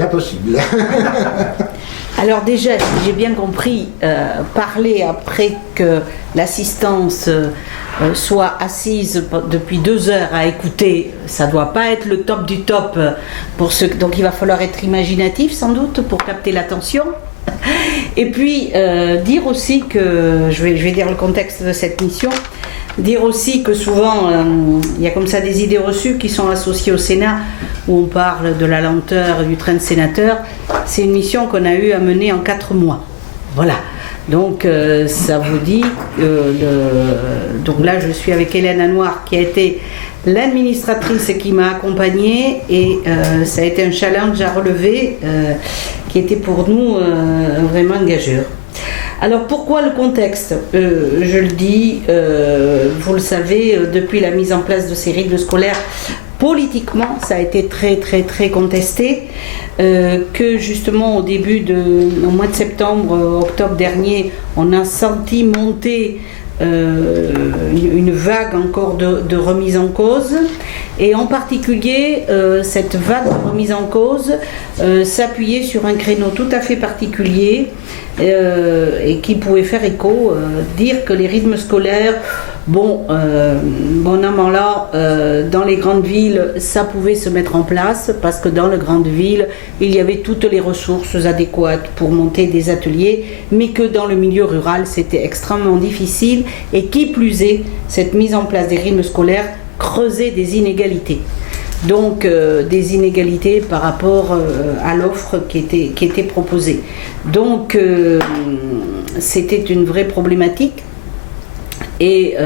Impossible. Alors déjà, si j'ai bien compris, parler après que l'assistance soit assise depuis 2 heures à écouter, ça ne doit pas être le top du top pour ceux. Donc il va falloir être imaginatif sans doute pour capter l'attention. Et puis dire aussi que, je vais dire le contexte de cette mission, dire aussi que souvent il y a comme ça des idées reçues qui sont associées au Sénat où on parle de la lenteur du train de sénateur. C'est une mission qu'on a eu à mener en 4 mois. Voilà. Donc ça vous dit, donc là je suis avec Hélène Anouar qui a été l'administratrice qui m'a accompagnée et ça a été un challenge à relever qui était pour nous vraiment engageur. Alors pourquoi le contexte je le dis, vous le savez, depuis la mise en place de ces rythmes scolaires, politiquement ça a été très contesté, que justement au mois de septembre, octobre dernier, on a senti monter une vague encore de remise en cause, et en particulier cette vague de remise en cause s'appuyait sur un créneau tout à fait particulier et qui pouvait faire écho, dire que les rythmes scolaires, bon an mal an, dans les grandes villes ça pouvait se mettre en place parce que dans les grandes villes il y avait toutes les ressources adéquates pour monter des ateliers, mais que dans le milieu rural c'était extrêmement difficile, et qui plus est, cette mise en place des rythmes scolaires creusait des inégalités. Donc des inégalités par rapport à l'offre qui était proposée. Donc c'était une vraie problématique, et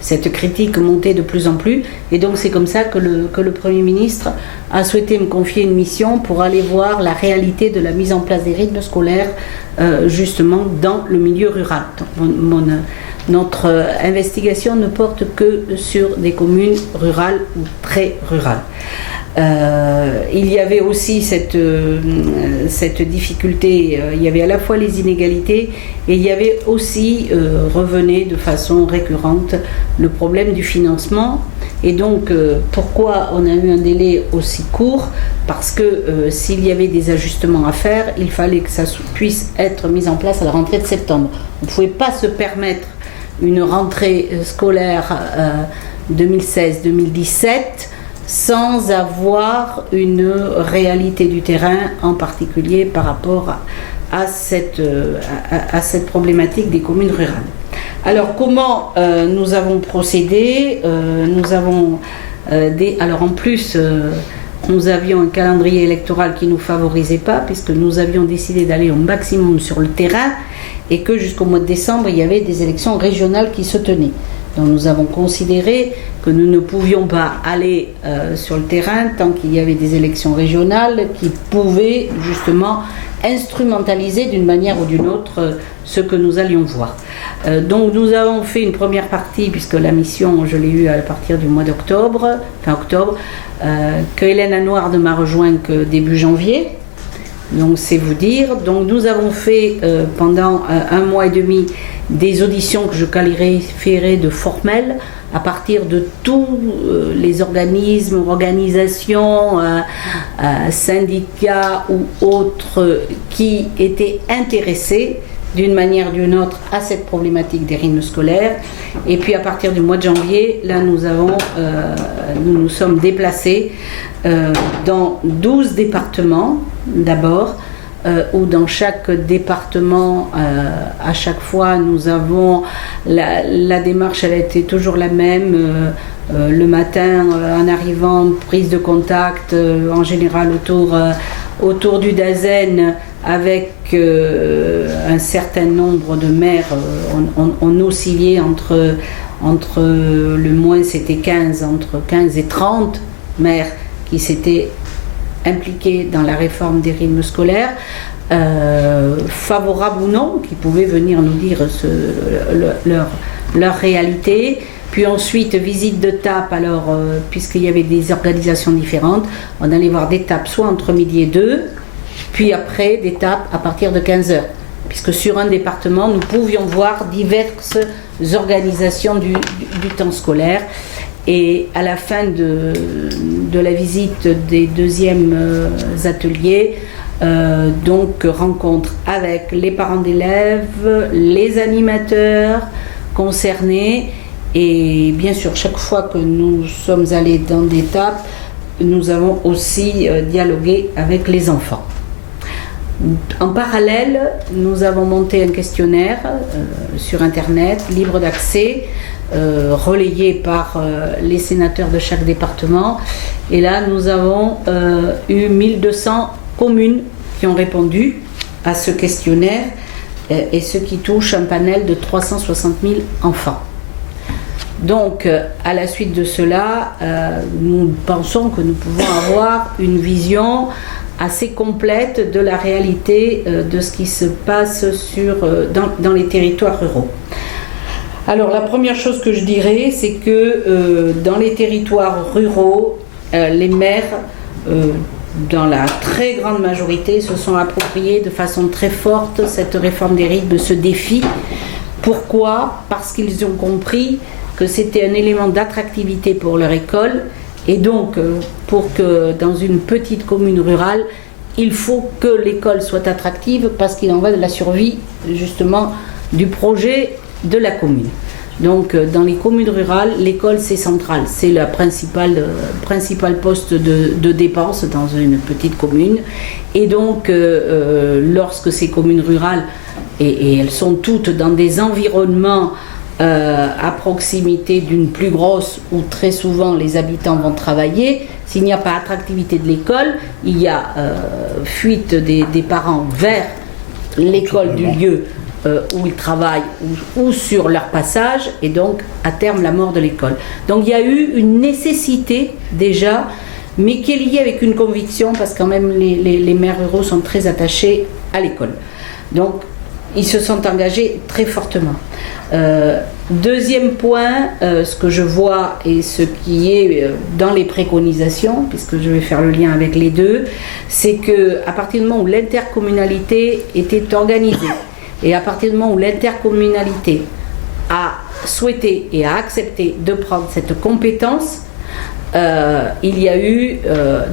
cette critique montait de plus en plus, et donc c'est comme ça que le Premier ministre a souhaité me confier une mission pour aller voir la réalité de la mise en place des rythmes scolaires justement dans le milieu rural. Donc, notre investigation ne porte que sur des communes rurales ou très rurales. Il y avait aussi cette difficulté, il y avait à la fois les inégalités, et il y avait aussi, revenait de façon récurrente, le problème du financement. Et donc pourquoi on a eu un délai aussi court? Parce que s'il y avait des ajustements à faire, il fallait que ça puisse être mis en place à la rentrée de septembre. On ne pouvait pas se permettre une rentrée scolaire 2016-2017 sans avoir une réalité du terrain, en particulier par rapport à cette problématique des communes rurales. Alors comment nous avons procédé? Nous avons alors en plus nous avions un calendrier électoral qui ne nous favorisait pas, puisque nous avions décidé d'aller au maximum sur le terrain, et que jusqu'au mois de décembre il y avait des élections régionales qui se tenaient. Donc nous avons considéré que nous ne pouvions pas aller sur le terrain tant qu'il y avait des élections régionales qui pouvaient justement instrumentaliser d'une manière ou d'une autre ce que nous allions voir. Donc nous avons fait une première partie, puisque la mission je l'ai eue à partir du mois d'octobre, fin octobre, que Hélène Anouar ne m'a rejoint que début janvier. Donc c'est vous dire. Donc nous avons fait pendant 1 mois et demi des auditions que je qualifierais de formelles, à partir de tous les organismes, organisations, syndicats ou autres qui étaient intéressés d'une manière ou d'une autre à cette problématique des rythmes scolaires. Et puis à partir du mois de janvier, là nous nous sommes déplacés dans 12 départements d'abord, où dans chaque département, à chaque fois, nous avons la démarche, elle a été toujours la même. Le matin, en arrivant, prise de contact, en général autour du Dasen, avec un certain nombre de maires. On oscillait entre le moins, c'était 15, entre 15 et 30 maires qui s'étaient impliqués dans la réforme des rythmes scolaires, favorables ou non, qui pouvaient venir nous dire leur réalité. Puis ensuite, visite de TAP, alors, puisqu'il y avait des organisations différentes, on allait voir des TAP soit entre midi et 2, puis après des TAP à partir de 15h. Puisque sur un département, nous pouvions voir diverses organisations du temps scolaire. Et à la fin de la visite des deuxièmes ateliers, donc rencontre avec les parents d'élèves, les animateurs concernés, et bien sûr chaque fois que nous sommes allés dans des tables, nous avons aussi dialogué avec les enfants. En parallèle, nous avons monté un questionnaire sur internet, libre d'accès, relayé par les sénateurs de chaque département, et là nous avons eu 1200 communes qui ont répondu à ce questionnaire, et ce qui touche un panel de 360 000 enfants. Donc, à la suite de cela, nous pensons que nous pouvons avoir une vision assez complète de la réalité de ce qui se passe dans les territoires ruraux. Alors, la première chose que je dirais, c'est que dans les territoires ruraux, les maires, dans la très grande majorité, se sont appropriés de façon très forte cette réforme des rythmes, ce défi. Pourquoi ? Parce qu'ils ont compris que c'était un élément d'attractivité pour leur école, et donc pour que dans une petite commune rurale, il faut que l'école soit attractive, parce qu'il en va de la survie justement du projet de la commune. Donc dans les communes rurales, l'école c'est central, c'est le principal poste de dépense dans une petite commune, et donc lorsque ces communes rurales, et elles sont toutes dans des environnements à proximité d'une plus grosse, où très souvent les habitants vont travailler, s'il n'y a pas attractivité de l'école, il y a fuite des parents vers l'école du lieu où ils travaillent ou sur leur passage, et donc à terme la mort de l'école. Donc il y a eu une nécessité déjà, mais qui est liée avec une conviction, parce que quand même les maires ruraux sont très attachés à l'école. Donc ils se sont engagés très fortement. Deuxième point, ce que je vois et ce qui est dans les préconisations, puisque je vais faire le lien avec les deux, c'est qu'à partir du moment où l'intercommunalité était organisée, et à partir du moment où l'intercommunalité a souhaité et a accepté de prendre cette compétence, il y a eu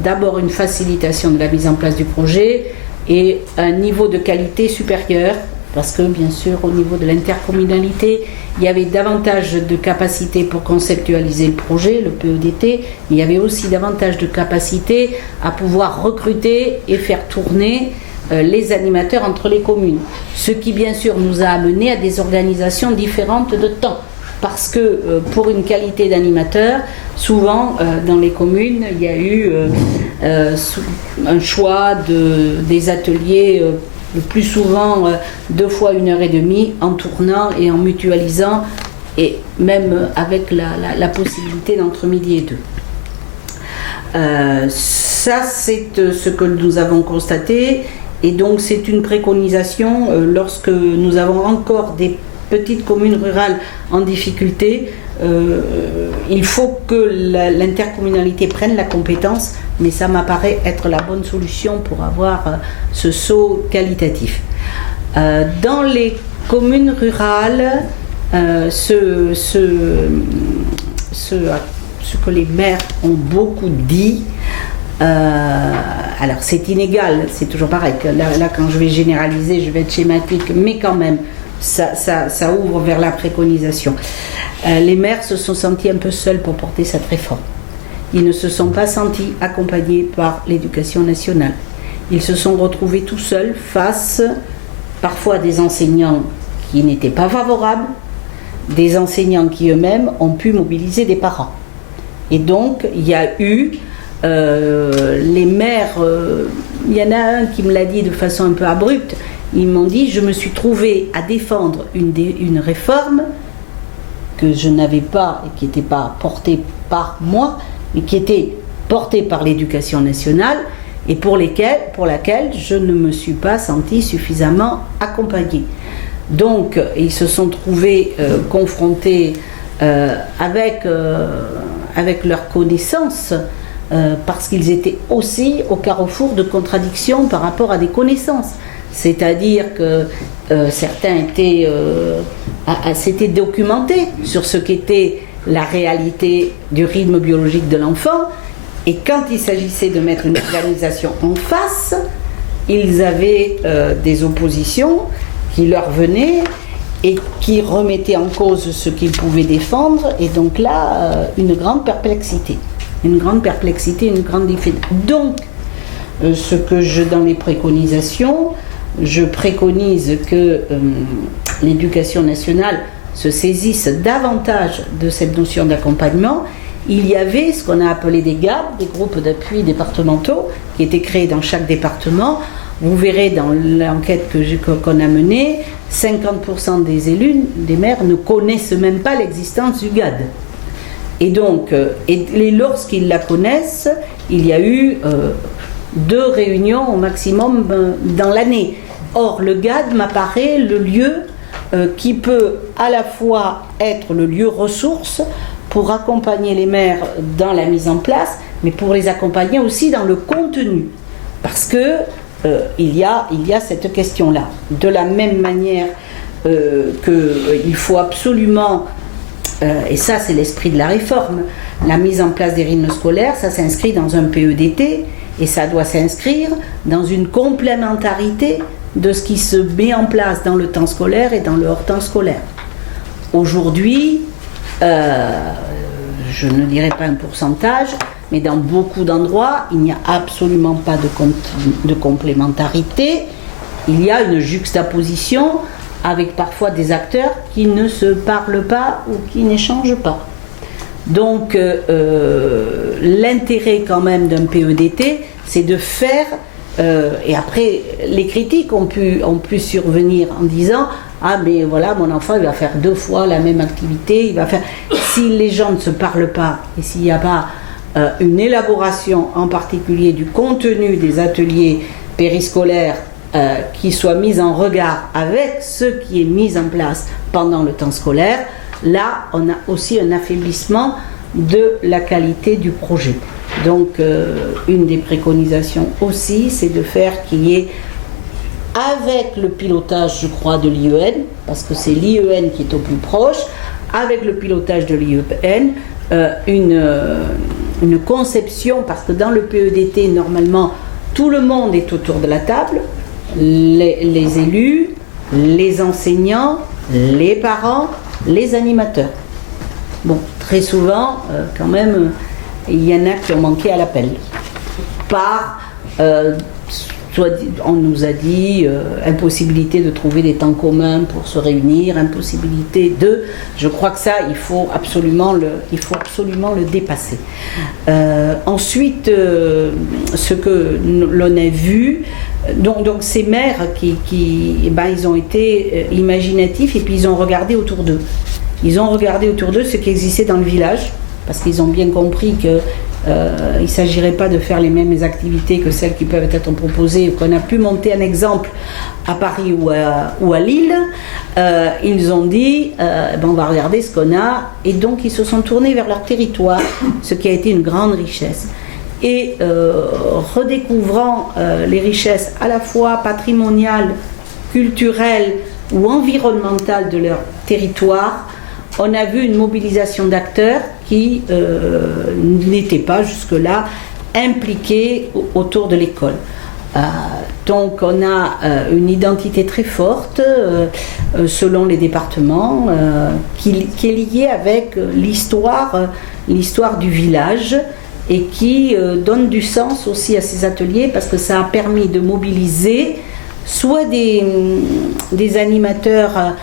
d'abord une facilitation de la mise en place du projet et un niveau de qualité supérieur, parce que bien sûr au niveau de l'intercommunalité, il y avait davantage de capacité pour conceptualiser le projet, le PEDT, il y avait aussi davantage de capacité à pouvoir recruter et faire tourner les animateurs entre les communes. Ce qui bien sûr nous a amené à des organisations différentes de temps. Parce que pour une qualité d'animateur, souvent dans les communes, il y a eu un choix des ateliers le plus souvent 2 fois 1h30 en tournant et en mutualisant, et même avec la possibilité d'entre midi et 2. Ça c'est ce que nous avons constaté, et donc c'est une préconisation lorsque nous avons encore des petites communes rurales en difficulté. Il faut que l'intercommunalité prenne la compétence, mais ça m'apparaît être la bonne solution pour avoir ce saut qualitatif. Dans les communes rurales, ce que les maires ont beaucoup dit, alors c'est inégal, c'est toujours pareil, là quand je vais généraliser, je vais être schématique, mais quand même, ça ouvre vers la préconisation. Les maires se sont sentis un peu seuls pour porter cette réforme. Ils ne se sont pas sentis accompagnés par l'éducation nationale. Ils se sont retrouvés tout seuls face parfois à des enseignants qui n'étaient pas favorables, des enseignants qui eux-mêmes ont pu mobiliser des parents. Et donc il y a eu les maires, il y en a un qui me l'a dit de façon un peu abrupte, ils m'ont dit: je me suis trouvé à défendre une réforme que je n'avais pas, et qui n'était pas portée par moi, mais qui était portée par l'éducation nationale, et pour laquelle je ne me suis pas sentie suffisamment accompagnée. Donc ils se sont trouvés confrontés avec leurs connaissances, parce qu'ils étaient aussi au carrefour de contradictions par rapport à des connaissances. C'est-à-dire que certains s'étaient documentés sur ce qu'était la réalité du rythme biologique de l'enfant. Et quand il s'agissait de mettre une organisation en face, ils avaient des oppositions qui leur venaient et qui remettaient en cause ce qu'ils pouvaient défendre. Et donc là, une grande perplexité. Une grande difficulté. Donc, dans les préconisations, je préconise que l'éducation nationale se saisisse davantage de cette notion d'accompagnement. Il y avait ce qu'on a appelé des GAP, des groupes d'appui départementaux, qui étaient créés dans chaque département. Vous verrez dans l'enquête qu'on a menée, 50% des élus, des maires, ne connaissent même pas l'existence du GAD. Et donc, lorsqu'ils la connaissent, il y a eu 2 réunions au maximum dans l'année. Or, le GAD m'apparaît le lieu qui peut à la fois être le lieu ressource pour accompagner les maires dans la mise en place, mais pour les accompagner aussi dans le contenu. Parce que il y a cette question-là. De la même manière qu'il faut absolument, et ça c'est l'esprit de la réforme, la mise en place des rythmes scolaires, ça s'inscrit dans un PEDT, et ça doit s'inscrire dans une complémentarité de ce qui se met en place dans le temps scolaire et dans le hors-temps scolaire. Aujourd'hui, je ne dirais pas un pourcentage, mais dans beaucoup d'endroits, il n'y a absolument pas de complémentarité. Il y a une juxtaposition avec parfois des acteurs qui ne se parlent pas ou qui n'échangent pas. Donc, l'intérêt quand même d'un PEDT, c'est de faire, et après, les critiques ont pu survenir en disant « Ah, mais voilà, mon enfant, il va faire 2 fois la même activité, il va faire... » Si les gens ne se parlent pas, et s'il n'y a pas une élaboration en particulier du contenu des ateliers périscolaires qui soit mise en regard avec ce qui est mis en place pendant le temps scolaire, là, on a aussi un affaiblissement de la qualité du projet. Donc, une des préconisations aussi, c'est de faire qu'il y ait, avec le pilotage, je crois, de l'IEN, parce que c'est l'IEN qui est au plus proche, avec le pilotage de l'IEN, une conception, parce que dans le PEDT, normalement, tout le monde est autour de la table, les élus, les enseignants, les parents, les animateurs. Bon, très souvent, quand même, il y en a qui ont manqué à l'appel. On nous a dit impossibilité de trouver des temps communs pour se réunir, impossibilité de... Je crois que ça, il faut absolument le dépasser. Ensuite, ce que l'on a vu, donc ces maires ils ont été imaginatifs et puis ils ont regardé autour d'eux. Ils ont regardé autour d'eux ce qui existait dans le village, parce qu'ils ont bien compris que il ne s'agirait pas de faire les mêmes activités que celles qui peuvent être proposées, qu'on a pu monter un exemple à Paris ou à Lille. Ils ont dit, on va regarder ce qu'on a, et donc ils se sont tournés vers leur territoire, ce qui a été une grande richesse. Et redécouvrant les richesses à la fois patrimoniales, culturelles ou environnementales de leur territoire, on a vu une mobilisation d'acteurs qui n'étaient pas jusque-là impliqués autour de l'école. Donc on a une identité très forte selon les départements qui est liée avec l'histoire du village et qui donne du sens aussi à ces ateliers, parce que ça a permis de mobiliser soit des animateurs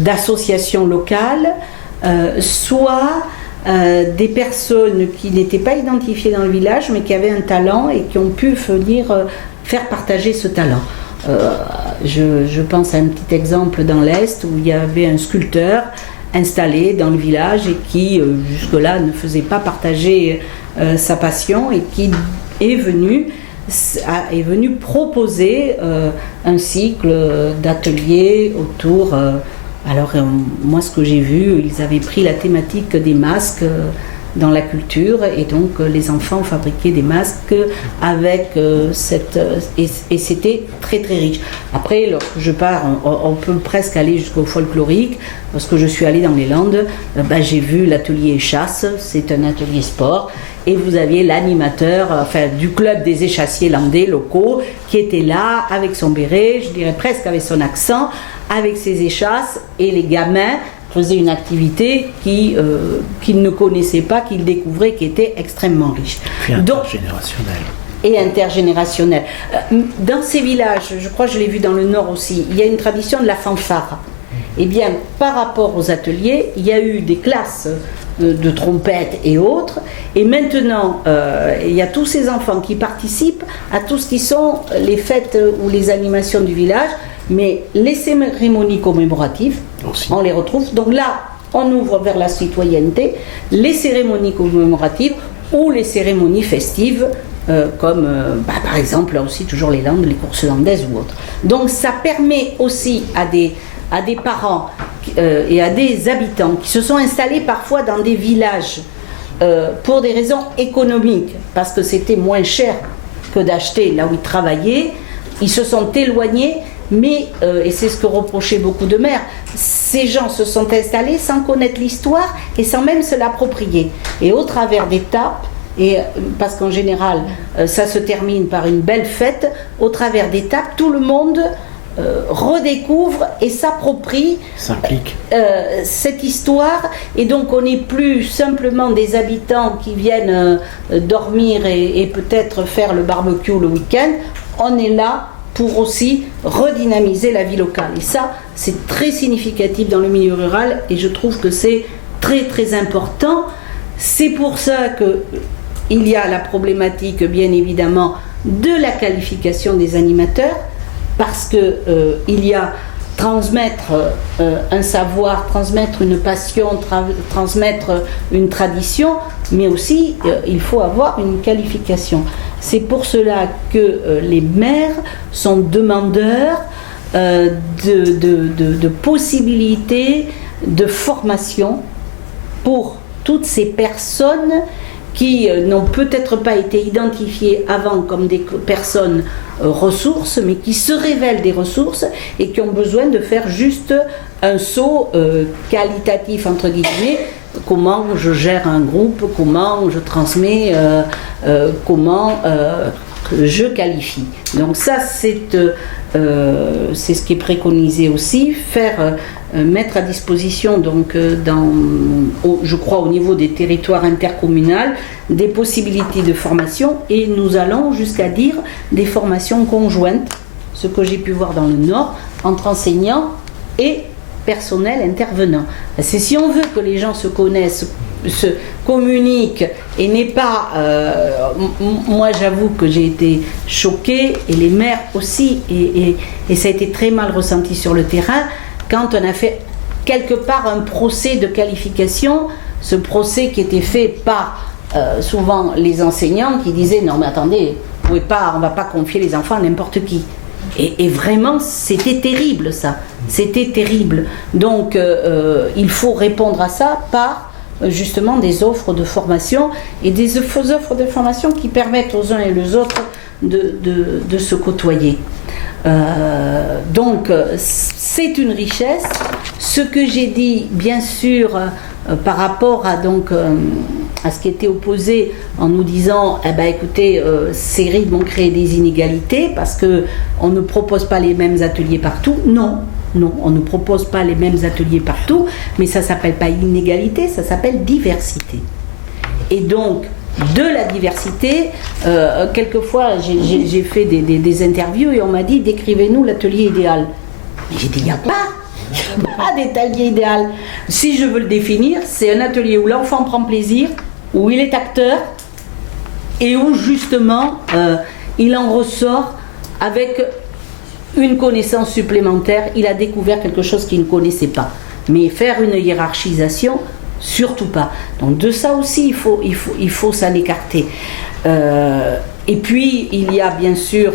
d'associations locales, soit des personnes qui n'étaient pas identifiées dans le village mais qui avaient un talent et qui ont pu venir faire partager ce talent. Je pense à un petit exemple dans l'Est où il y avait un sculpteur installé dans le village et qui jusque-là ne faisait pas partager sa passion et qui est venu proposer un cycle d'ateliers autour... Alors moi ce que j'ai vu, ils avaient pris la thématique des masques dans la culture, et donc les enfants fabriquaient des masques avec et c'était très très riche. Après, lorsque je pars, on peut presque aller jusqu'au folklorique. Lorsque je suis allée dans les Landes, j'ai vu l'atelier chasse, c'est un atelier sport, et vous aviez l'animateur du club des échassiers landais locaux qui était là avec son béret, je dirais presque avec son accent, avec ses échasses, et les gamins faisaient une activité qu'ils ne connaissaient pas, qu'ils découvraient, qui était extrêmement riche. Puis intergénérationnel. Et intergénérationnel. Dans ces villages, je crois que je l'ai vu dans le Nord aussi, il y a une tradition de la fanfare. Eh bien, par rapport aux ateliers, il y a eu des classes de trompettes et autres, et maintenant il y a tous ces enfants qui participent à tout ce qui sont les fêtes ou les animations du village, mais les cérémonies commémoratives aussi, on les retrouve. Donc là, on ouvre vers la citoyenneté les cérémonies commémoratives ou les cérémonies festives, comme par exemple là aussi toujours les Landes, les courses landaises ou autres. Donc ça permet aussi à des parents et à des habitants qui se sont installés parfois dans des villages pour des raisons économiques, parce que c'était moins cher que d'acheter là où ils travaillaient, ils se sont éloignés, mais, et c'est ce que reprochaient beaucoup de maires, ces gens se sont installés sans connaître l'histoire et sans même se l'approprier. Et au travers d'étapes, parce qu'en général ça se termine par une belle fête, au travers d'étapes, tout le monde redécouvre et s'approprie cette histoire, et donc on n'est plus simplement des habitants qui viennent dormir et peut-être faire le barbecue le week-end, on est là pour aussi redynamiser la vie locale, et ça c'est très significatif dans le milieu rural, et je trouve que c'est très très important. C'est pour ça qu'il y a la problématique bien évidemment de la qualification des animateurs, parce que il y a transmettre un savoir, transmettre une passion, transmettre une tradition, mais aussi il faut avoir une qualification. C'est pour cela que les maires sont demandeurs de possibilités de formation pour toutes ces personnes qui n'ont peut-être pas été identifiées avant comme des personnes ressources, mais qui se révèlent des ressources et qui ont besoin de faire juste un saut qualitatif, entre guillemets. Comment je gère un groupe, comment je transmets, comment je qualifie. Donc ça, c'est ce qui est préconisé aussi, mettre à disposition, donc, je crois au niveau des territoires intercommunaux, des possibilités de formation, et nous allons jusqu'à dire des formations conjointes, ce que j'ai pu voir dans le Nord, entre enseignants et personnel intervenant. C'est si on veut que les gens se connaissent, se communiquent, et n'est pas... moi j'avoue que j'ai été choquée, et les maires aussi, et ça a été très mal ressenti sur le terrain, quand on a fait quelque part un procès de qualification, ce procès qui était fait par souvent les enseignants qui disaient non mais attendez, on ne va pas confier les enfants à n'importe qui. Et vraiment, c'était terrible ça, c'était terrible. Donc il faut répondre à ça par justement des offres de formation, et des offres de formation qui permettent aux uns et aux autres de se côtoyer. Donc c'est une richesse. Ce que j'ai dit, bien sûr, par rapport à ce qui était opposé, en nous disant écoutez, ces rythmes vont créer des inégalités parce que on ne propose pas les mêmes ateliers partout. Non, on ne propose pas les mêmes ateliers partout, mais ça s'appelle pas inégalité, ça s'appelle diversité. Et donc de la diversité, quelquefois j'ai fait des interviews et on m'a dit décrivez-nous l'atelier idéal. Mais j'ai dit il n'y a pas d'atelier idéal. Si je veux le définir, c'est un atelier où l'enfant prend plaisir, où il est acteur, et où justement il en ressort avec une connaissance supplémentaire, il a découvert quelque chose qu'il ne connaissait pas. Mais faire une hiérarchisation, surtout pas. Donc de ça aussi, il faut s'en écarter. Et puis il y a bien sûr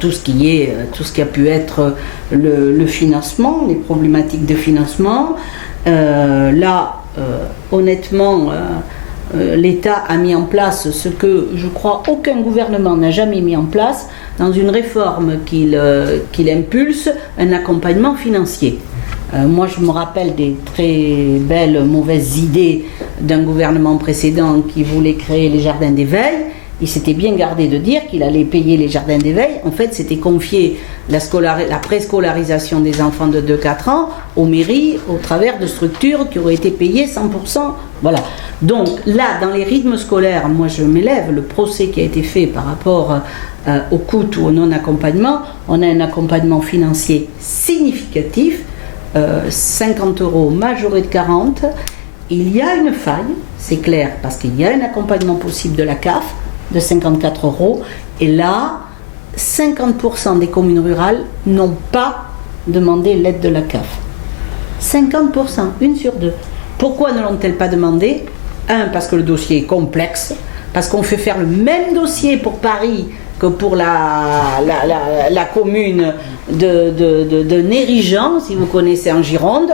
tout ce qui a pu être le financement, les problématiques de financement. Là, honnêtement, l'État a mis en place ce que je crois aucun gouvernement n'a jamais mis en place dans une réforme qu'il impulse, un accompagnement financier. Moi, je me rappelle des très belles mauvaises idées d'un gouvernement précédent qui voulait créer les jardins d'éveil. Il s'était bien gardé de dire qu'il allait payer les jardins d'éveil. En fait, c'était confier la préscolarisation des enfants de 2-4 ans aux mairies au travers de structures qui auraient été payées 100%. Voilà. Donc là, dans les rythmes scolaires, moi je m'élève, le procès qui a été fait par rapport au coût ou au non-accompagnement, on a un accompagnement financier significatif, 50 € majoré de 40. Il y a une faille, c'est clair, parce qu'il y a un accompagnement possible de la CAF de 54 €. Et là, 50% des communes rurales n'ont pas demandé l'aide de la CAF. 50%, une sur deux. Pourquoi ne l'ont-elles pas demandé? Un, parce que le dossier est complexe, parce qu'on fait faire le même dossier pour Paris que pour la commune de Nérigeant, si vous connaissez en Gironde.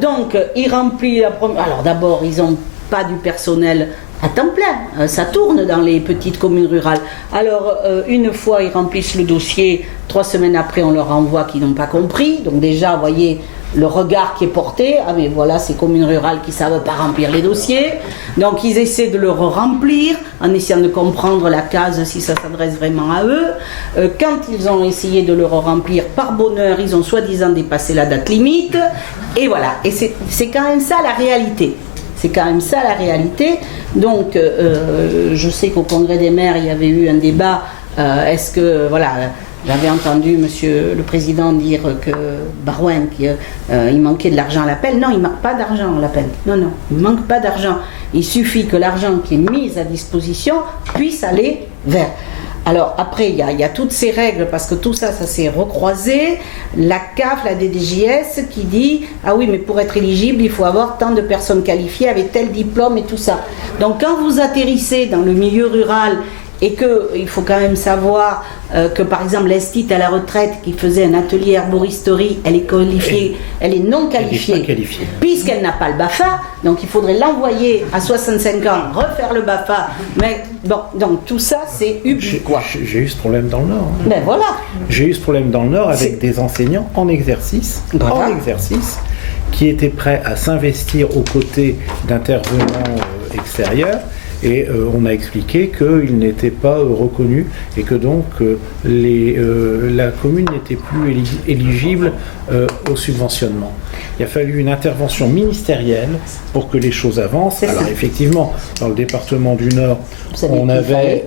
Donc, il remplit la première... Alors d'abord, ils n'ont pas du personnel à temps plein, ça tourne dans les petites communes rurales. Alors, une fois ils remplissent le dossier, 3 semaines après on leur renvoie qu'ils n'ont pas compris. Donc déjà, vous voyez le regard qui est porté, ah mais voilà ces communes rurales qui ne savent pas remplir les dossiers. Donc ils essaient de le remplir en essayant de comprendre la case si ça s'adresse vraiment à eux. Quand ils ont essayé de le remplir, par bonheur, ils ont soi-disant dépassé la date limite. Et voilà, et c'est quand même ça la réalité. C'est quand même ça la réalité. Donc, je sais qu'au Congrès des maires, il y avait eu un débat. Est-ce que, voilà, j'avais entendu Monsieur le Président dire que Barouin, il manquait de l'argent à l'appel. Non, il ne manque pas d'argent à l'appel. Non, il ne manque pas d'argent. Il suffit que l'argent qui est mis à disposition puisse aller vers. Alors après, il y a toutes ces règles, parce que tout ça s'est recroisé. La CAF, la DDJS qui dit « Ah oui, mais pour être éligible, il faut avoir tant de personnes qualifiées avec tel diplôme et tout ça. » Donc quand vous atterrissez dans le milieu rural et qu'il faut quand même savoir que par exemple l'Institut à la retraite qui faisait un atelier herboristerie, elle est qualifiée, elle est non qualifiée, puisqu'elle n'a pas le BAFA, donc il faudrait l'envoyer à 65 ans, refaire le BAFA, mais bon, donc tout ça c'est ubiquois. J'ai eu ce problème dans le Nord. Hein. Ben voilà. J'ai eu ce problème dans le Nord avec des enseignants en exercice, qui étaient prêts à s'investir aux côtés d'intervenants extérieurs. Et on a expliqué qu'ils n'étaient pas reconnus et que donc la commune n'était plus éligible au subventionnement. Il a fallu une intervention ministérielle pour que les choses avancent. Alors effectivement, dans le département du Nord, on avait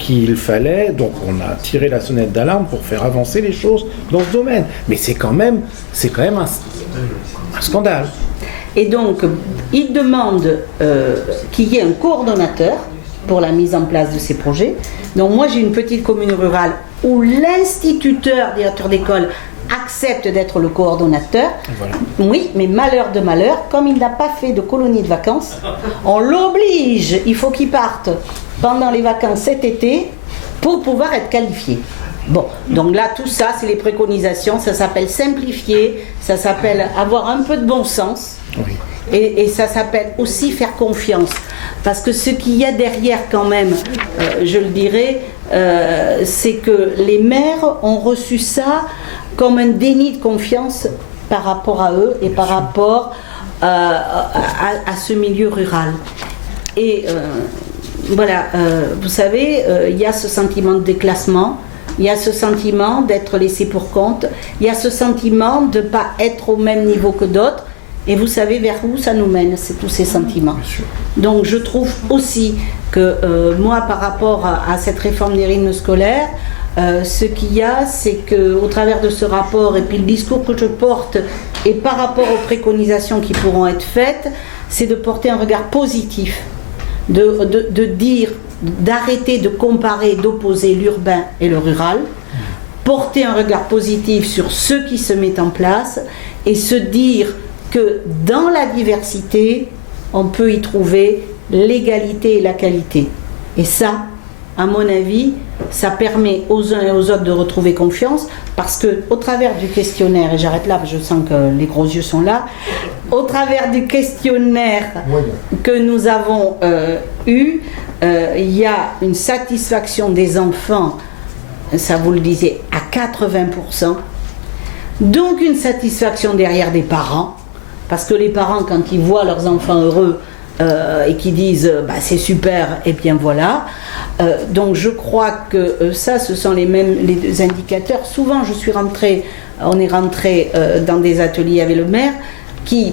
qu'il fallait, donc on a tiré la sonnette d'alarme pour faire avancer les choses dans ce domaine. Mais c'est quand même un scandale. Et donc, il demande qu'il y ait un coordonnateur pour la mise en place de ces projets. Donc moi, j'ai une petite commune rurale où l'instituteur, directeur d'école, accepte d'être le coordonnateur. Voilà. Oui, mais malheur de malheur, comme il n'a pas fait de colonie de vacances, on l'oblige, il faut qu'il parte pendant les vacances cet été pour pouvoir être qualifié. Bon, donc là, tout ça, c'est les préconisations, ça s'appelle simplifier, ça s'appelle avoir un peu de bon sens. Oui. Et ça s'appelle aussi faire confiance. Parce que ce qu'il y a derrière quand même, je le dirais, c'est que les maires ont reçu ça comme un déni de confiance par rapport à eux et par rapport à ce milieu rural. Et voilà, vous savez, il y a ce sentiment de déclassement. Il y a ce sentiment d'être laissé pour compte. Il y a ce sentiment de ne pas être au même niveau que d'autres. Et vous savez vers où ça nous mène, c'est tous ces sentiments. Donc je trouve aussi que moi, par rapport à cette réforme des rythmes scolaires, ce qu'il y a, c'est qu'au travers de ce rapport et puis le discours que je porte et par rapport aux préconisations qui pourront être faites, c'est de porter un regard positif, de dire, d'arrêter de comparer, d'opposer l'urbain et le rural, porter un regard positif sur ce qui se met en place et se dire que dans la diversité, on peut y trouver l'égalité et la qualité. Et ça, à mon avis, ça permet aux uns et aux autres de retrouver confiance, parce que au travers du questionnaire, et j'arrête là, je sens que les gros yeux sont là, au travers du questionnaire que nous avons eu, il y a une satisfaction des enfants, ça vous le disiez, à 80%. Donc une satisfaction derrière des parents, parce que les parents, quand ils voient leurs enfants heureux et qu'ils disent bah, c'est super, et bien voilà. Donc je crois que ça, ce sont les deux indicateurs. Souvent, on est rentré dans des ateliers avec le maire,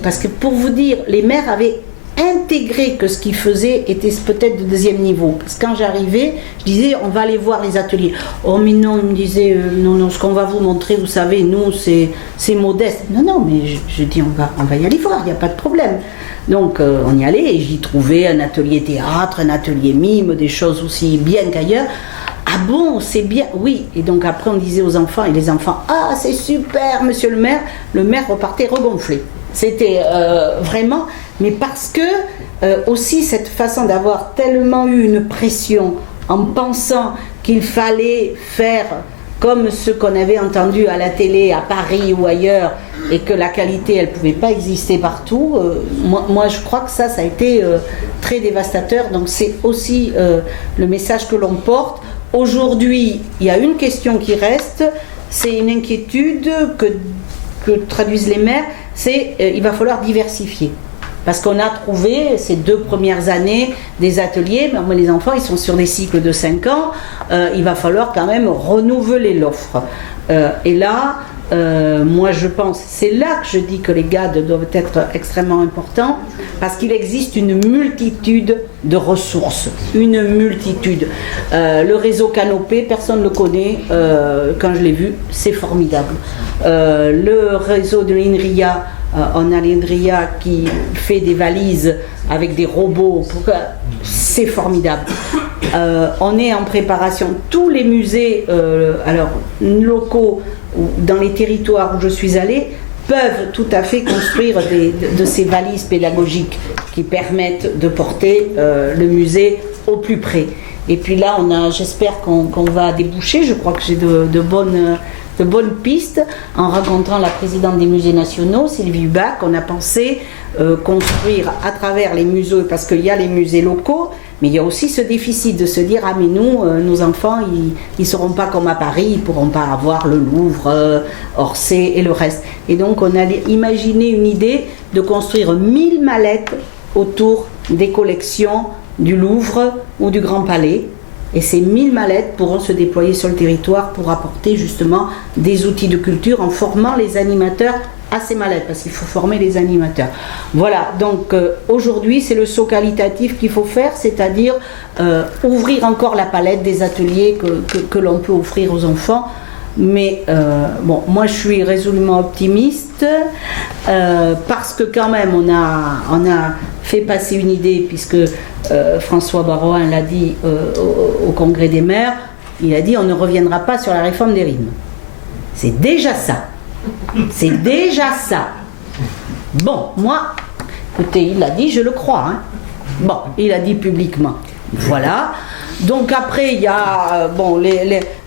parce que pour vous dire, les maires avaient intégré que ce qu'ils faisaient était peut-être de deuxième niveau. Parce que quand j'arrivais, je disais on va aller voir les ateliers. Oh mais non, ils me disaient non, ce qu'on va vous montrer, vous savez, nous c'est modeste. Non, mais je dis on va y aller voir, il n'y a pas de problème. Donc on y allait et j'y trouvais un atelier théâtre, un atelier mime, des choses aussi bien qu'ailleurs. Ah bon, c'est bien, oui. Et donc après on disait aux enfants, et les enfants, ah c'est super monsieur le maire repartait regonflé. C'était vraiment, mais parce que aussi cette façon d'avoir tellement eu une pression en pensant qu'il fallait faire comme ce qu'on avait entendu à la télé, à Paris ou ailleurs, et que la qualité, elle ne pouvait pas exister partout, moi je crois que ça a été très dévastateur. Donc c'est aussi le message que l'on porte. Aujourd'hui, il y a une question qui reste, c'est une inquiétude que traduisent les maires, c'est il va falloir diversifier. Parce qu'on a trouvé ces 2 premières années des ateliers, mais les enfants ils sont sur des cycles de 5 ans, il va falloir quand même renouveler l'offre. Et là, moi je pense, c'est là que je dis que les GAD doivent être extrêmement importants, parce qu'il existe une multitude de ressources, une multitude. Le réseau Canopé, personne ne le connaît, quand je l'ai vu, c'est formidable. Le réseau de l'INRIA, on a l'INRIA qui fait des valises avec des robots, c'est formidable. On est en préparation, tous les musées locaux dans les territoires où je suis allée peuvent tout à fait construire de ces valises pédagogiques qui permettent de porter le musée au plus près. Et puis là, j'espère qu'on va déboucher, je crois que j'ai de bonnes pistes. En rencontrant la présidente des musées nationaux, Sylvie Hubac, on a pensé construire à travers les musées, parce qu'il y a les musées locaux, mais il y a aussi ce déficit de se dire, ah mais nous, nos enfants, ils ne seront pas comme à Paris, ils ne pourront pas avoir le Louvre, Orsay et le reste. Et donc on a imaginé une idée de construire 1000 mallettes autour des collections du Louvre ou du Grand Palais. Et ces 1000 mallettes pourront se déployer sur le territoire pour apporter justement des outils de culture en formant les animateurs à ces mallettes, parce qu'il faut former les animateurs. Voilà, donc aujourd'hui c'est le saut qualitatif qu'il faut faire, c'est-à-dire ouvrir encore la palette des ateliers que l'on peut offrir aux enfants. Mais bon, moi je suis résolument optimiste parce que quand même on a fait passer une idée, puisque François Baroin l'a dit au Congrès des maires, il a dit on ne reviendra pas sur la réforme des rimes. C'est déjà ça. C'est déjà ça. Bon, moi, écoutez, il l'a dit, je le crois. Hein. Bon, il a dit publiquement. Voilà. Donc après, il y a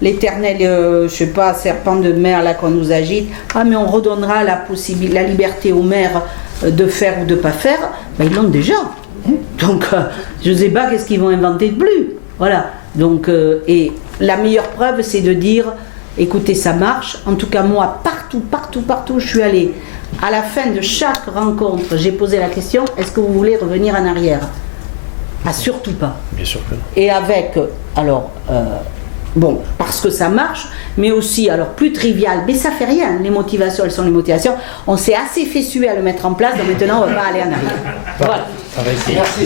l'éternel, je sais pas, serpent de mer là qu'on nous agite. Ah, mais on redonnera la liberté aux maires de faire ou de pas faire. Ben, ils l'ont déjà. Donc, je ne sais pas qu'est-ce qu'ils vont inventer de plus. Voilà. Donc, et la meilleure preuve, c'est de dire, écoutez, ça marche. En tout cas, moi, partout, je suis allée. À la fin de chaque rencontre, j'ai posé la question, est-ce que vous voulez revenir en arrière ? Ah, surtout pas. Bien sûr que non. Et avec, parce que ça marche, mais aussi, alors plus trivial, mais ça fait rien, les motivations, elles sont les motivations. On s'est assez fait suer à le mettre en place, donc maintenant on va pas aller en arrière. Voilà. Merci.